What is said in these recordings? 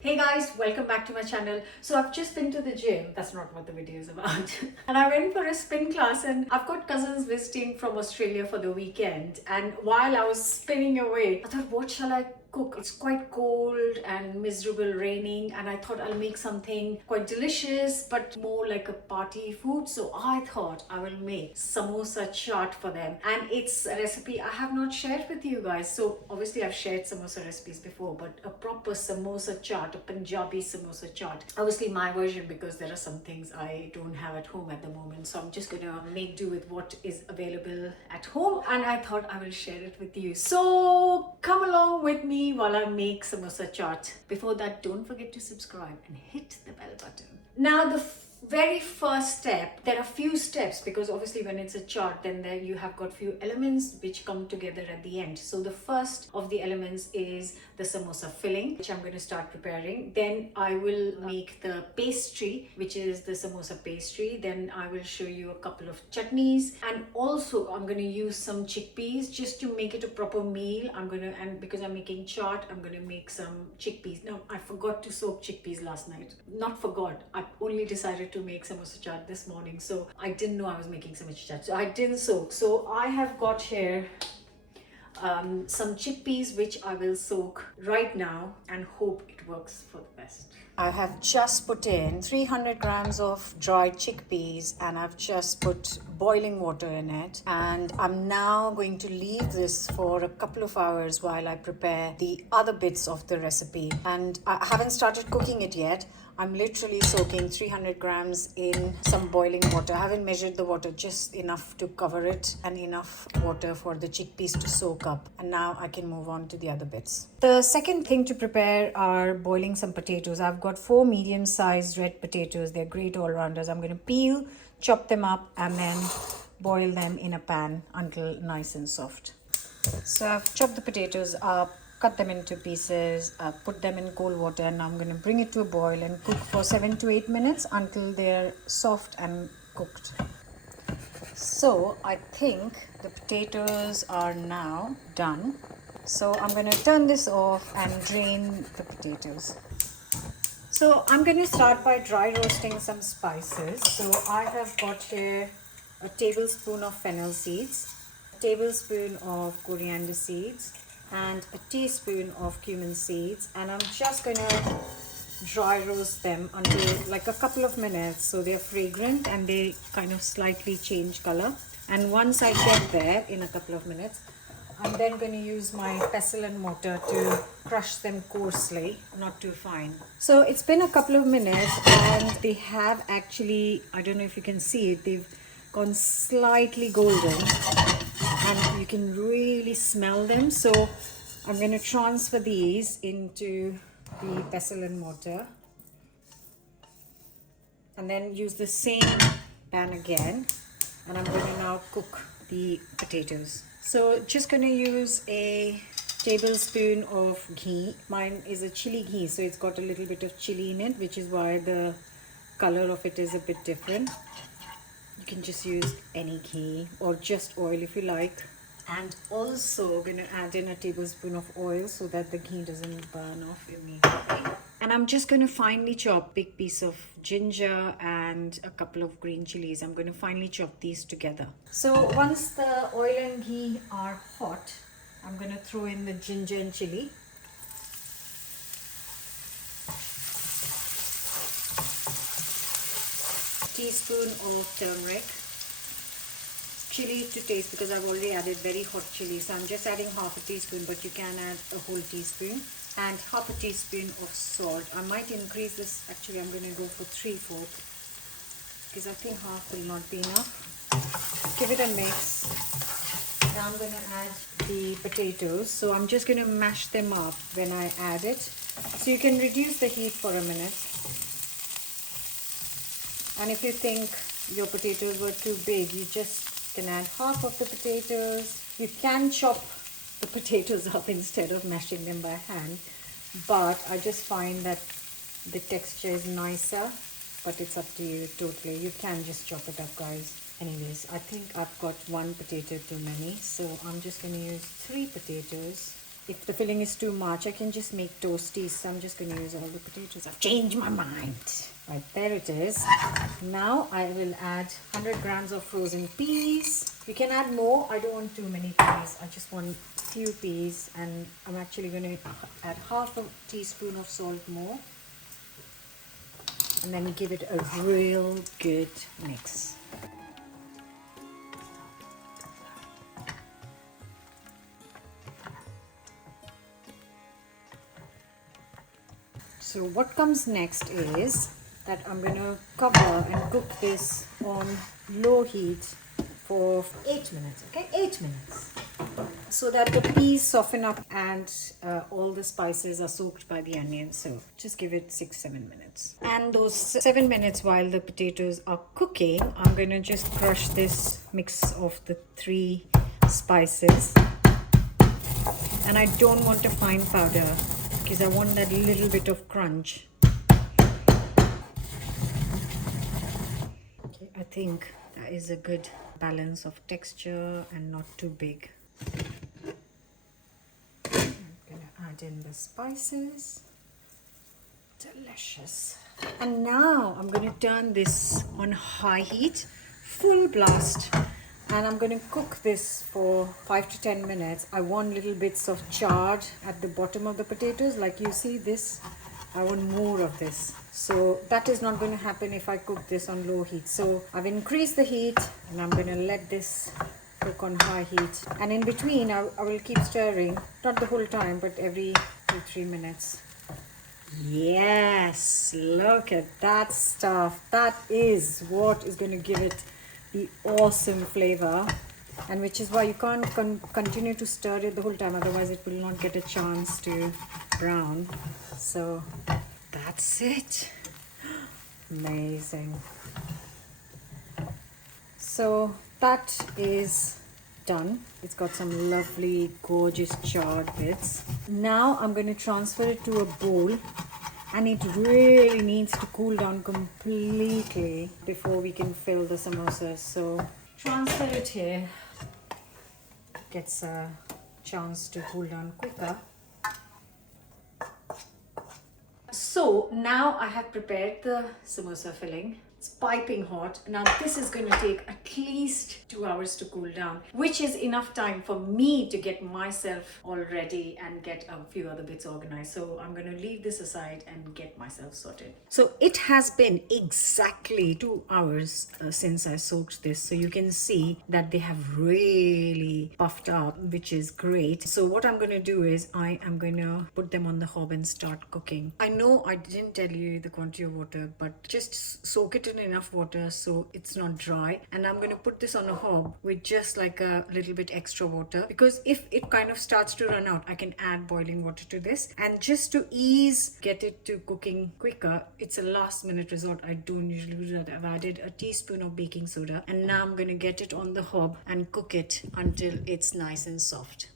Hey guys, welcome back to my channel. So I've just been to the gym. That's not what the video is about. And I went for a spin class and I've got cousins visiting from Australia for the weekend. And while I was spinning away, I thought, what shall I cook? It's quite cold and miserable, raining, and I thought I'll make something quite delicious but more like a party food. So I thought I will make samosa chaat for them, and it's a recipe I have not shared with you guys. So obviously I've shared samosa recipes before, but a proper samosa chaat, a Punjabi samosa chaat, obviously my version, because there are some things I don't have at home at the moment, so I'm just gonna make do with what is available at home, and I thought I will share it with you. So come along with me while I make samosa chaat. Before that, don't forget to subscribe and hit the bell button. Now the very first step, there are few steps because obviously when it's a chaat, then there you have got few elements which come together at the end. So the first of the elements is the samosa filling, which I'm going to start preparing. Then I will make the pastry, which is the samosa pastry. Then I will show you a couple of chutneys, and also I'm going to use some chickpeas just to make it a proper meal. And because I'm making chaat, I'm going to make some chickpeas. Now I forgot to soak chickpeas last night. Not forgot, I only decided to make samosa chaat this morning, so I didn't know I was making samosa chaat, so I didn't soak. So I have got here some chickpeas which I will soak right now and hope it works for the best. I have just put in 300 grams of dried chickpeas and I've just put boiling water in it, and I'm now going to leave this for a couple of hours while I prepare the other bits of the recipe. And I haven't started cooking it yet. I'm literally soaking 300 grams in some boiling water. I haven't measured the water, just enough to cover it and enough water for the chickpeas to soak up. And now I can move on to the other bits. The second thing to prepare are boiling some potatoes. I've got 4 medium-sized red potatoes. They're great all-rounders. I'm going to peel, chop them up, and then boil them in a pan until nice and soft. So I've chopped the potatoes up, cut them into pieces, put them in cold water, and now I'm going to bring it to a boil and cook for 7 to 8 minutes until they're soft and cooked. So I think the potatoes are now done. So I'm going to turn this off and drain the potatoes. So I'm going to start by dry roasting some spices. So I have got here a tablespoon of fennel seeds, a tablespoon of coriander seeds, and a teaspoon of cumin seeds, and I'm just going to dry roast them until like a couple of minutes so they're fragrant and they kind of slightly change color. And once I get there in a couple of minutes, I'm then going to use my pestle and mortar to crush them coarsely, not too fine. So it's been a couple of minutes and they have actually, I don't know if you can see it, they've gone slightly golden and you can really smell them. So I'm going to transfer these into the pestle and mortar and then use the same pan again, and I'm going to now cook the potatoes. So just going to use a tablespoon of ghee. Mine is a chili ghee, so it's got a little bit of chili in it, which is why the color of it is a bit different. You can just use any ghee or just oil if you like. And also going to add in a tablespoon of oil so that the ghee doesn't burn off immediately. And I'm just going to finely chop a big piece of ginger and a couple of green chilies. I'm going to finely chop these together. So once the oil and ghee are hot, I'm going to throw in the ginger and chili. Teaspoon of turmeric. Chili to taste because I've already added very hot chili, so I'm just adding half a teaspoon, but you can add a whole teaspoon, and half a teaspoon of salt. I might increase this, actually I'm going to go for 3/4 because I think half will not be enough. Give it a mix. Now I'm going to add the potatoes, so I'm just going to mash them up when I add it, so you can reduce the heat for a minute. And if you think your potatoes were too big, you just can add half of the potatoes. You can chop the potatoes up instead of mashing them by hand, but I just find that the texture is nicer, but it's up to you totally. You can just chop it up, guys. Anyways, I think I've got 1 potato too many, so I'm just going to use 3 potatoes if the filling is too much, I can just make toasties. So I'm just going to use all the potatoes. I've changed my mind. Right, there it is. Now I will add 100 grams of frozen peas. You can add more. I don't want too many peas. I just want few peas, and I'm actually going to add half a teaspoon of salt more. And then give it a real good mix. So what comes next is that I'm going to cover and cook this on low heat for 8 minutes, okay? 8 minutes. So that the peas soften up and all the spices are soaked by the onion. So just give it 6-7 minutes. And those 7 minutes while the potatoes are cooking, I'm going to just crush this mix of the 3 spices. And I don't want a fine powder, because I want that little bit of crunch. Okay, I think that is a good balance of texture and not too big. I'm gonna add in the spices. Delicious. And now I'm gonna turn this on high heat, full blast. And I'm going to cook this for 5 to 10 minutes. I want little bits of chard at the bottom of the potatoes. Like you see this, I want more of this. So that is not going to happen if I cook this on low heat. So I've increased the heat and I'm going to let this cook on high heat. And in between, I will keep stirring. Not the whole time, but every 2-3 minutes. Yes, look at that stuff. That is what is going to give it the awesome flavor, and which is why you can't continue to stir it the whole time, otherwise it will not get a chance to brown. So that's it. Amazing. So that is done. It's got some lovely gorgeous charred bits. Now I'm going to transfer it to a bowl, and it really needs to cool down completely before we can fill the samosas. So transfer it here. Gets a chance to cool down quicker. So now I have prepared the samosa filling. It's piping hot. Now this is going to take at least 2 hours to cool down, which is enough time for me to get myself all ready and get a few other bits organized. So I'm going to leave this aside and get myself sorted. So it has been exactly 2 hours since I soaked this. So you can see that they have really puffed up, which is great. So what I'm going to do is I am going to put them on the hob and start cooking. I know I didn't tell you the quantity of water, but just soak it in enough water so it's not dry. And I'm going to put this on a hob with just like a little bit extra water, because if it kind of starts to run out, I can add boiling water to this. And just to get it to cooking quicker, it's a last minute resort. I don't usually do that. I've added a teaspoon of baking soda, and now I'm going to get it on the hob and cook it until it's nice and soft.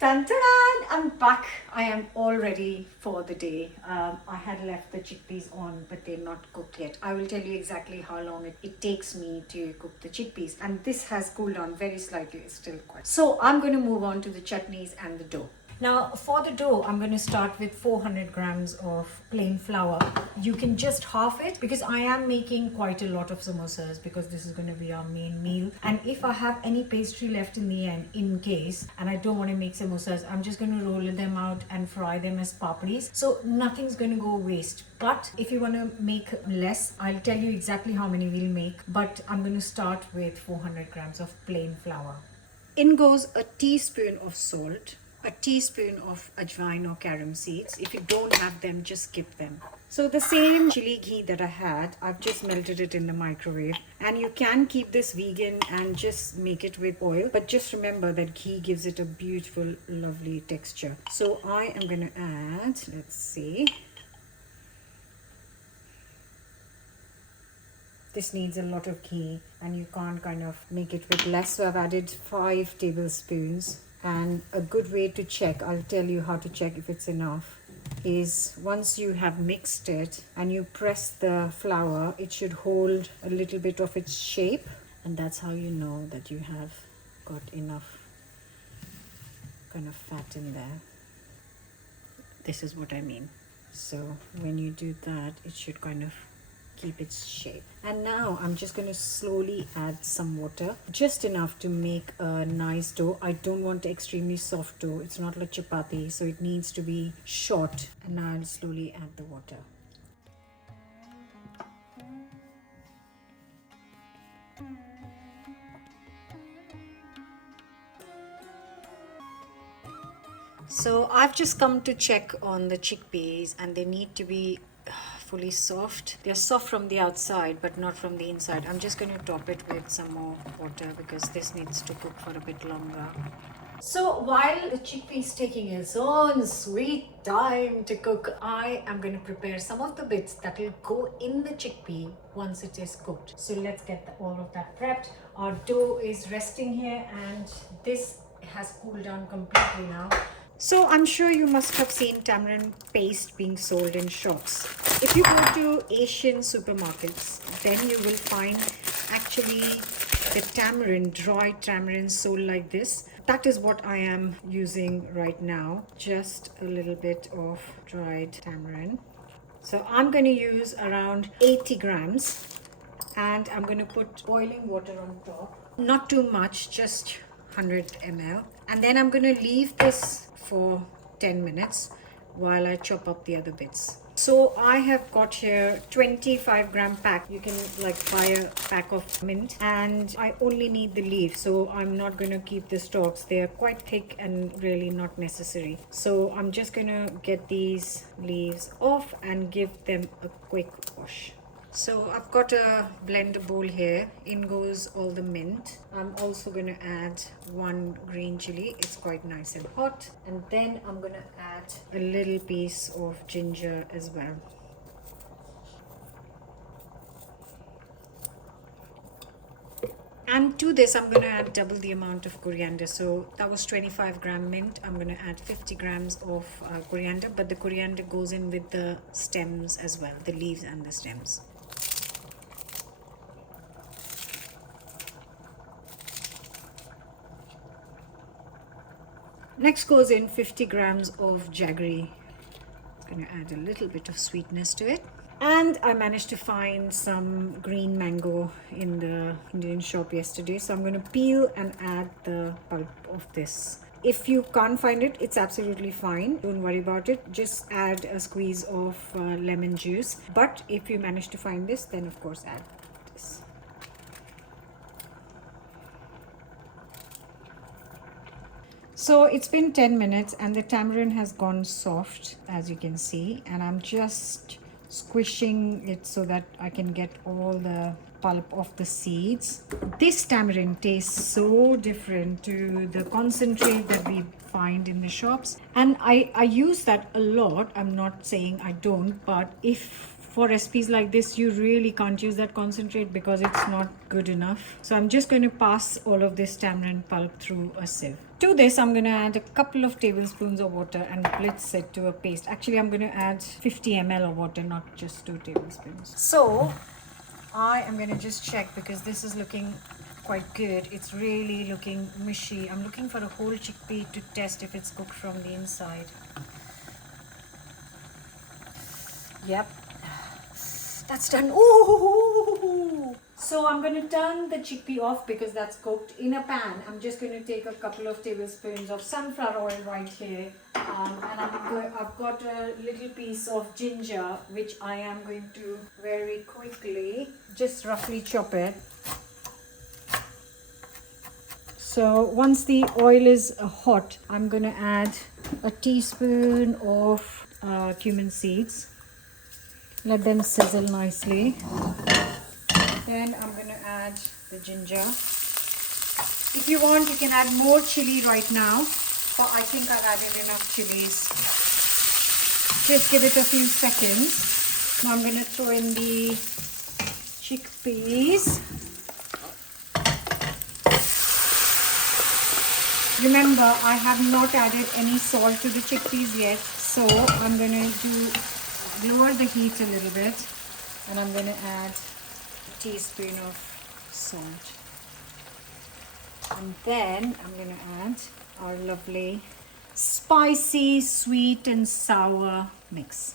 Dun-dun-dun! I'm back. I am all ready for the day. I had left the chickpeas on, but they're not cooked yet. I will tell you exactly how long it takes me to cook the chickpeas. And this has cooled down very slightly. It's still quite. So I'm going to move on to the chutneys and the dough. Now for the dough, I'm going to start with 400 grams of plain flour. You can just half it, because I am making quite a lot of samosas, because this is going to be our main meal. And if I have any pastry left in the end, in case, and I don't want to make samosas, I'm just going to roll them out and fry them as papadis. So nothing's going to go waste. But if you want to make less, I'll tell you exactly how many we'll make. But I'm going to start with 400 grams of plain flour. In goes a teaspoon of salt, a teaspoon of ajwain or carom seeds. If you don't have them, just skip them. So the same chili ghee that I had, I've just melted it in the microwave. And you can keep this vegan and just make it with oil. But just remember that ghee gives it a beautiful, lovely texture. So I am going to add, let's see. This needs a lot of ghee and you can't kind of make it with less. So I've added 5 tablespoons. And a good way to check, I'll tell you how to check if it's enough, is once you have mixed it and you press the flour, it should hold a little bit of its shape. And that's how you know that you have got enough kind of fat in there. This is what I mean. So when you do that, it should kind of keep its shape. And now I'm just going to slowly add some water, just enough to make a nice dough. I don't want extremely soft dough. It's not like chapati, so it needs to be short. And now I'll slowly add the water. So I've just come to check on the chickpeas, and they need to be fully soft. They're soft from the outside but not from the inside. I'm just going to top it with some more water because this needs to cook for a bit longer. So while the chickpea is taking its own sweet time to cook, I am going to prepare some of the bits that will go in the chickpea once it is cooked. So let's get all of that prepped. Our dough is resting here and this has cooled down completely now. So I'm sure you must have seen tamarind paste being sold in shops. If you go to Asian supermarkets, then you will find actually the tamarind, dry tamarind sold like this. That is what I am using right now. Just a little bit of dried tamarind. So I'm going to use around 80 grams and I'm going to put boiling water on top. Not too much, just 100 ml. And then I'm going to leave this for 10 minutes while I chop up the other bits. So I have got here 25-gram pack. You can like buy a pack of mint, and I only need the leaves, so I'm not going to keep the stalks. They are quite thick and really not necessary. So I'm just going to get these leaves off and give them a quick wash. So I've got a blender bowl here. In goes all the mint. I'm also going to add 1 green chili. It's quite nice and hot. And then I'm going to add a little piece of ginger as well. And to this, I'm going to add double the amount of coriander. So that was 25-gram mint. I'm going to add 50 grams of coriander, but the coriander goes in with the stems as well, the leaves and the stems. Next goes in 50 grams of jaggery. It's going to add a little bit of sweetness to it. And I managed to find some green mango in the Indian shop yesterday. So I'm going to peel and add the pulp of this. If you can't find it, it's absolutely fine. Don't worry about it. Just add a squeeze of lemon juice. But if you manage to find this, then of course add this. So it's been 10 minutes and the tamarind has gone soft, as you can see, and I'm just squishing it so that I can get all the pulp of the seeds. This tamarind tastes so different to the concentrate that we find in the shops, and I use that a lot. I'm not saying I don't, but if for recipes like this you really can't use that concentrate because it's not good enough. So I'm just going to pass all of this tamarind pulp through a sieve. To this I'm going to add a couple of tablespoons of water and blitz it to a paste. Actually I'm going to add 50 ml of water, not just 2 tablespoons. So I am going to just check because this is looking quite good. It's really looking mushy. I'm looking for a whole chickpea to test if it's cooked from the inside. Yep, that's done. Ooh! So I'm going to turn the chickpea off because that's cooked. In a pan, I'm just going to take a couple of tablespoons of sunflower oil right here. And I've got a little piece of ginger, which I am going to very quickly just roughly chop it. So once the oil is hot, I'm going to add a teaspoon of cumin seeds. Let them sizzle nicely. Then I'm going to add the ginger. If you want, you can add more chili right now, but I think I've added enough chilies. Just give it a few seconds. Now I'm going to throw in the chickpeas. Remember, I have not added any salt to the chickpeas yet, so I'm going to lower the heat a little bit, and I'm going to add a teaspoon of salt. And then I'm going to add our lovely spicy, sweet and sour mix.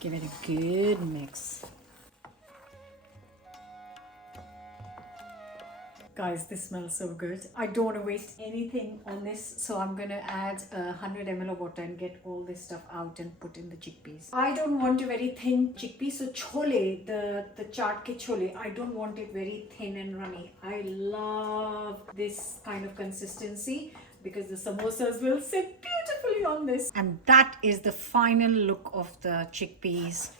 Give it a good mix. Guys, this smells so good. I don't want to waste anything on this, so I'm going to add 100 ml of water and get all this stuff out and put in the chickpeas. I don't want a very thin chickpea, so chole, the chaat ke chole, I don't want it very thin and runny. I love this kind of consistency because the samosas will sit beautifully on this. And that is the final look of the chickpeas,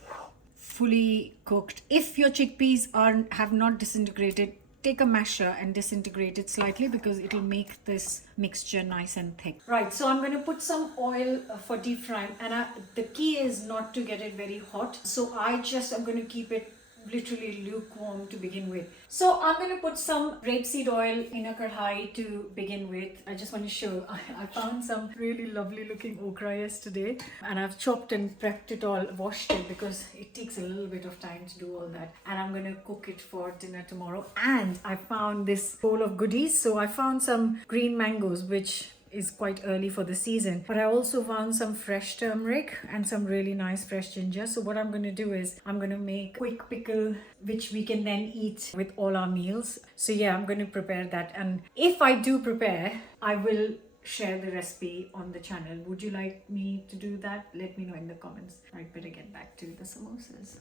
fully cooked. If your chickpeas have not disintegrated, take a masher and disintegrate it slightly because it'll make this mixture nice and thick. Right, so I'm going to put some oil for deep frying, and the key is not to get it very hot. So I'm going to keep it literally lukewarm to begin with. So I'm going to put some rapeseed oil in a kadhai to begin with. I just want to show, I found some really lovely looking okra yesterday, and I've chopped and prepped it all, washed it because it takes a little bit of time to do all that, and I'm going to cook it for dinner tomorrow. And I found this bowl of goodies. So I found some green mangoes, which is quite early for the season, but I also found some fresh turmeric and some really nice fresh ginger. So what I'm going to do is I'm going to make quick pickle which we can then eat with all our meals. So yeah, I'm going to prepare that, and if I do prepare, I will share the recipe on the channel. Would you like me to do that? Let me know in the comments. I'd better get back to the samosas.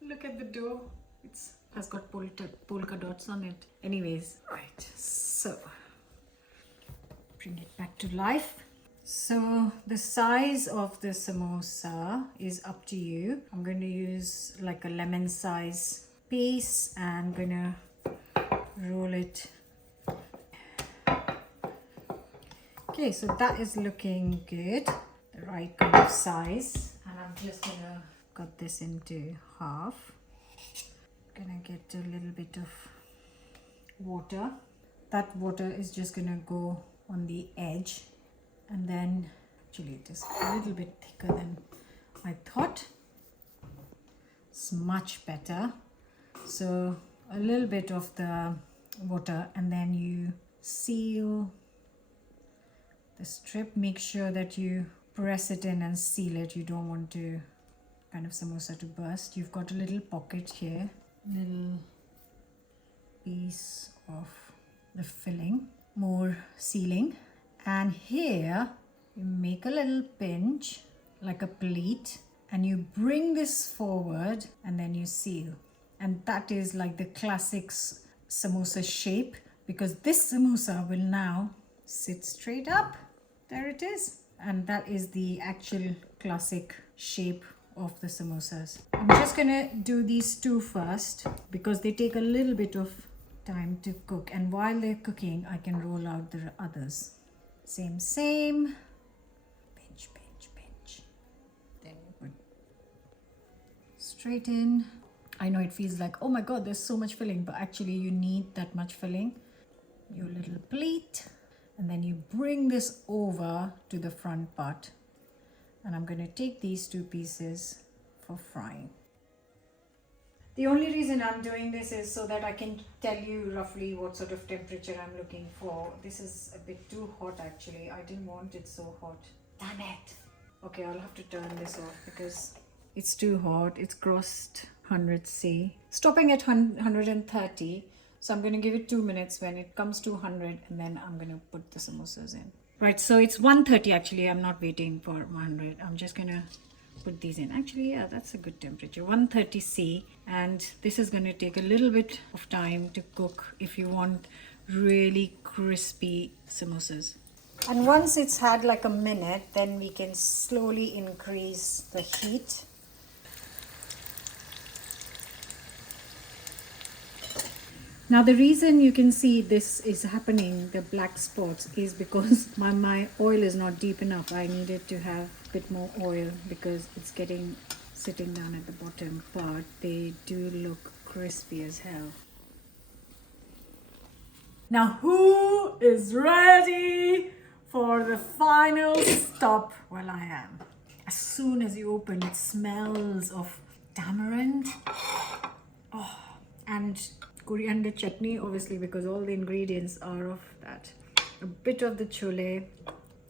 Look at the dough. It has got polka dots on it. Anyways, right, so bring it back to life. So the size of the samosa is up to you. I'm going to use like a lemon size piece and I'm going to roll it. Okay, so that is looking good, the right kind of size. And I'm just going to cut this into half. Gonna get a little bit of water. That water is just gonna go on the edge, and then actually it is a little bit thicker than I thought. It's much better. So a little bit of the water, and then you seal the strip. Make sure that you press it in and seal it. You don't want to kind of samosa to burst. You've got a little pocket here, little piece of the filling, more sealing, and here you make a little pinch like a pleat and you bring this forward and then you seal, and that is like the classic samosa shape, because this samosa will now sit straight up. There it is, and that is the actual classic shape of the samosas. I'm just gonna do these two first because they take a little bit of time to cook, and while they're cooking I can roll out the others. Same pinch, then put straight in. I know it feels like, oh my god, there's so much filling, but actually you need that much filling. Your little plate, and then you bring this over to the front part. And I'm going to take these two pieces for frying. The only reason I'm doing this is so that I can tell you roughly what sort of temperature I'm looking for. This is a bit too hot actually. I didn't want it so hot. Damn it. Okay, I'll have to turn this off because it's too hot. It's crossed 100 C. Stopping at 130. So I'm going to give it 2 minutes. When it comes to 100, and then I'm going to put the samosas in. Right, so it's 130 actually. I'm not waiting for 100. I'm just gonna put these in. Actually, yeah, that's a good temperature, 130 C. And this is gonna take a little bit of time to cook if you want really crispy samosas. And once it's had like a minute, then we can slowly increase the heat. Now the reason you can see this is happening, the black spots, is because my oil is not deep enough. I needed to have a bit more oil because it's sitting down at the bottom, but they do look crispy as hell. Now who is ready for the final stop? Well, I am. As soon as you open, it smells of tamarind. Oh, and coriander chutney, obviously, because all the ingredients are of that. A bit of the chole.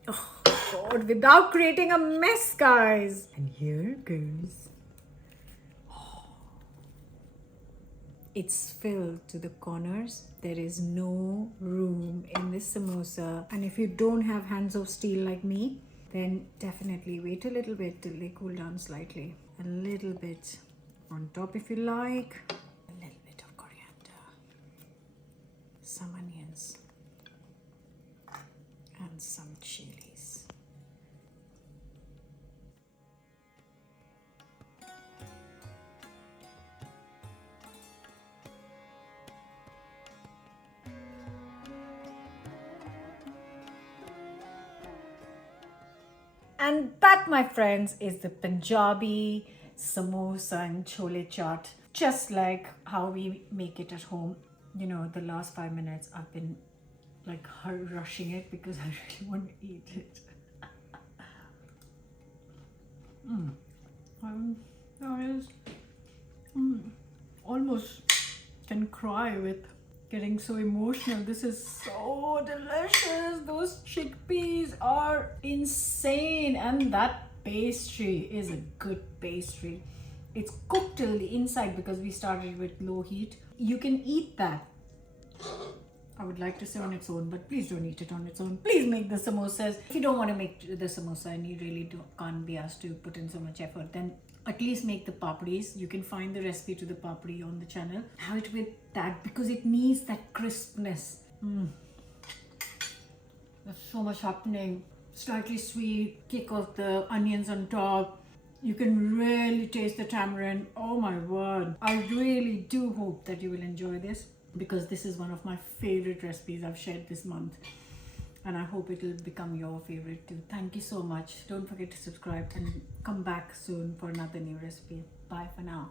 Oh God, without creating a mess, guys. And here goes. It's filled to the corners. There is no room in this samosa. And if you don't have hands of steel like me, then definitely wait a little bit till they cool down slightly. A little bit on top if you like. A little bit of coriander. Some onions. And some chilies. And that, my friends, is the Punjabi samosa and chole chaat. Just like how we make it at home. You know, the last 5 minutes I've been like rushing it because I really want to eat it. Almost can cry with getting so emotional. This is so delicious. Those chickpeas are insane, and that pastry is a good pastry. It's cooked till the inside because we started with low heat. You can eat that. I would like to say on its own, but please don't eat it on its own. Please make the samosas. If you don't want to make the samosa and you really can't be asked to put in so much effort, then at least make the papadis. You can find the recipe to the papadi on the channel. Have it with that because it needs that crispness. There's so much happening. Slightly sweet, kick off the onions on top. You can really taste the tamarind. Oh my word. I really do hope that you will enjoy this, because this is one of my favorite recipes I've shared this month, and I hope it will become your favorite too. Thank you so much. Don't forget to subscribe and come back soon for another new recipe. Bye for now.